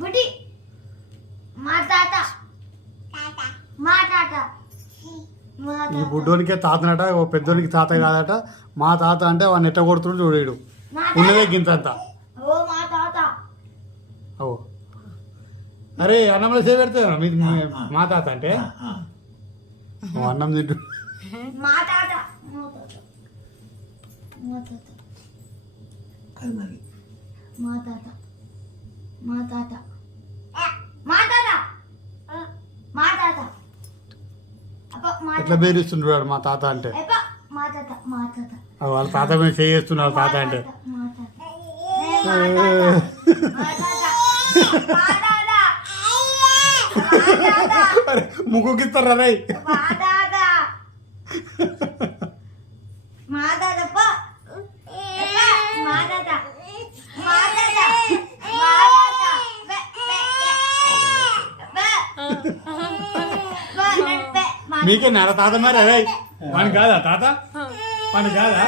బుడి మా తాత మా తాత ఈ బుడ్డోనికే తాతనట, ఓ పెద్దోనికి తాత కాదట. మా తాత అంటే వాడిని ఎట్ట కొడుతుండు చూడేడు, ఉన్నదే గింతంత. ఓ మా తాత ఓ అరే అన్నంలో సేవ పెడతారా మీ మా తాత అంటే? ఓ అన్నం తింటు. మా తాత మా తాత మా తాత మా తాత మా తాత మా తాత ఎట్లా బేరిస్తుండ్రు వాడు మా తాత అంటే. మా తాత మా తాత వాళ్ళ తాత మీద చేస్తున్నారు తాత అంటే. ముగ్గుకిస్తారు రే మీకే నారా తాత మరి అరే వాని కాదా తాత వాని కాదా?